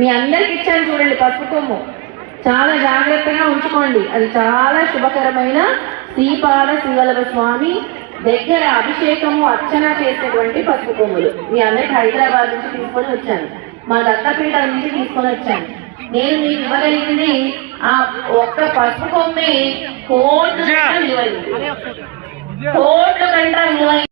మీ అందరికి ఇచ్చాను చూడండి పసుపు కొమ్ము, చాలా జాగ్రత్తగా ఉంచుకోండి. అది చాలా శుభకరమైన శ్రీపాద శ్రీవల్లభ స్వామి దగ్గర అభిషేకము అర్చన చేసేటువంటి పసుపు కొమ్ములు. మీ అందరికి హైదరాబాద్ నుంచి తీసుకొని వచ్చాను, మా దత్తపీఠ నుంచి తీసుకొని వచ్చాను. నేను మీకు ఇవ్వగలిగింది ఆ ఒక్క పసుపు కొమ్మే కోట్ల కంట విలువైంది, కోట్ల కంట విలువైంది.